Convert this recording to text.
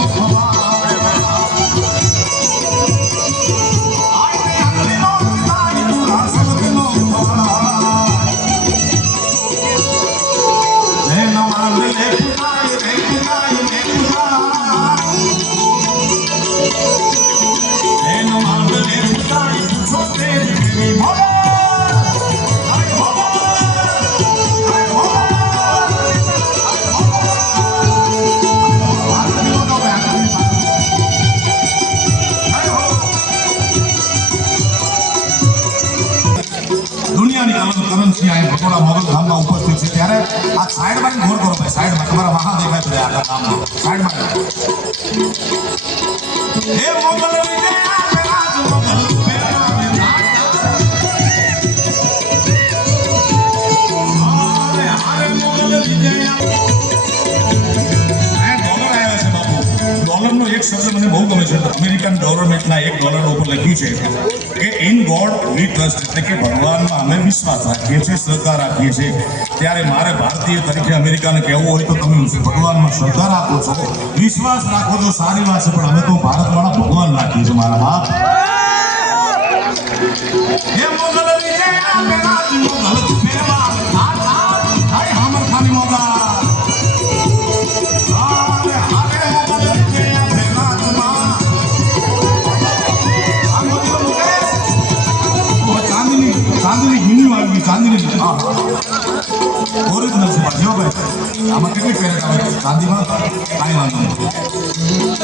Oh, મેરપોડા Mughal ગામમાં ઉપસ્થિત છે. ત્યારે આ સાઈડમાં ગોળ કરો ભાઈ, સાઈડમાં. તમારા વાહન દેખાય છે આખા ગામમાં સાઈડમાં. હે મોગલ એક શબ્દ મને બહુ ગમે છે અમેરિકન ગવર્મેન્ટના એક ડોલર ઉપર લખ્યું છે કે ઇન ગોડ વી ટ્રસ્ટ એટલે કે ભગવાનમાં અમે વિશ્વાસ રાખીએ છીએ, શ્રદ્ધા રાખીએ છીએ. ત્યારે મારે ભારતીય તરીકે અમેરિકાને કહેવું હોય તો તમે ભગવાનમાં શ્રદ્ધા રાખો છો. વિશ્વાસ રાખો છો સારી વાત છે, પણ અમે તો ભારતવાળા ભગવાન રાખીએ છીએ, મારા બાપ. चांदनी हाँ और इतना से बात यो भाई हम कितने पेरे का चांदी में टाइम आ गया